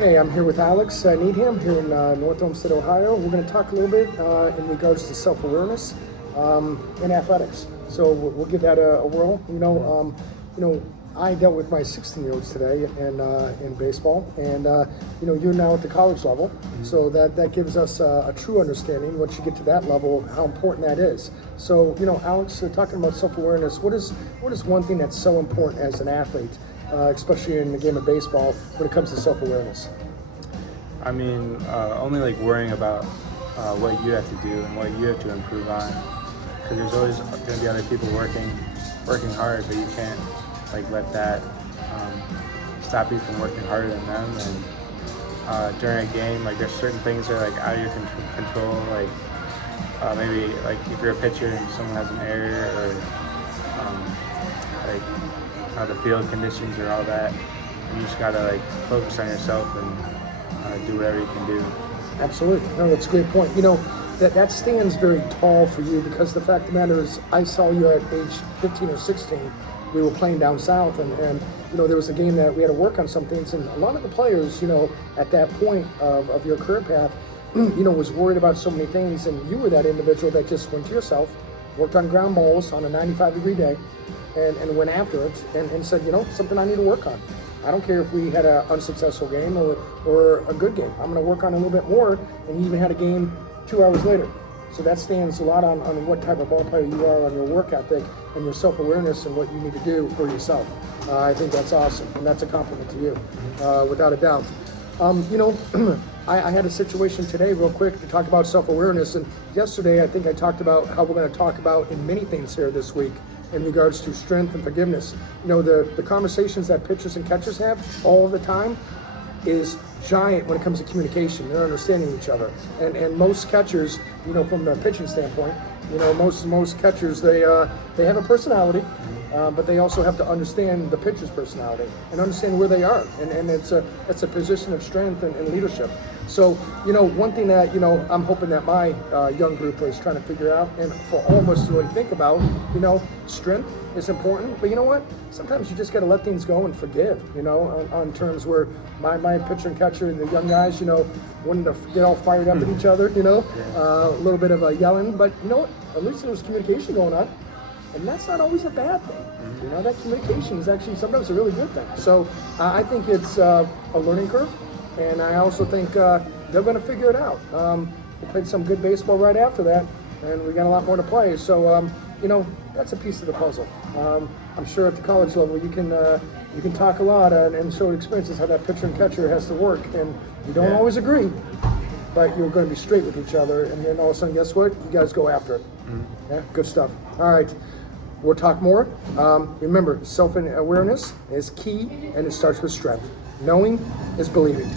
Okay, I'm here with Alex Needham here in North Olmsted, Ohio. We're going to talk a little bit in regards to self-awareness in athletics. So we'll give that a whirl. I dealt with my 16-year-olds today in baseball, and you're now at the college level, so that gives us a true understanding once you get to that level how important that is. So Alex, talking about self-awareness, what is one thing that's so important as an athlete? Especially in the game of baseball, when it comes to self-awareness? I mean, only like worrying about what you have to do and what you have to improve on, because there's always going to be other people working hard, but you can't like let that stop you from working harder than them. And during a game, like there's certain things that are like out of your control, like maybe like if you're a pitcher and someone has an error, or like the field conditions or all that, and you just gotta like focus on yourself and do whatever you can do. Absolutely. No, that's a great point. That stands very tall for you, because the fact of the matter is I saw you at age 15 or 16. We were playing down south, and there was a game that we had to work on some things, and a lot of the players, at that point of your career path, was worried about so many things, and you were that individual that just went to yourself, worked on ground balls on a 95-degree day, and went after it and said, something I need to work on. I don't care if we had an unsuccessful game or a good game. I'm going to work on it a little bit more, and he even had a game 2 hours later. So that stands a lot on what type of ball player you are, on your work ethic and your self-awareness and what you need to do for yourself. I think that's awesome, and that's a compliment to you, without a doubt. I had a situation today real quick to talk about self-awareness, and yesterday I think I talked about how we're going to talk about in many things here this week in regards to strength and forgiveness. The conversations that pitchers and catchers have all the time is giant when it comes to communication and understanding each other. And most catchers, from the pitching standpoint, most catchers, they have a personality, but they also have to understand the pitcher's personality and understand where they are. And it's a position of strength and leadership. So, one thing that, I'm hoping that my young group is trying to figure out, and for all of us to really think about, strength is important, but you know what? Sometimes you just got to let things go and forgive, on terms where my pitcher and catcher, the young guys, wanted to get all fired up at each other, a little bit of a yelling, but you know what? At least there was communication going on. And that's not always a bad thing. That communication is actually sometimes a really good thing. So I think it's a learning curve, and I also think they're going to figure it out. We played some good baseball right after that, and we got a lot more to play. So that's a piece of the puzzle. I'm sure at the college level you can talk a lot and show experiences how that pitcher and catcher has to work, and you don't always agree, but you're going to be straight with each other, and then all of a sudden, guess what? You guys go after it. Yeah, good stuff. All right. We'll talk more. Remember, self-awareness is key, and it starts with strength. Knowing is believing.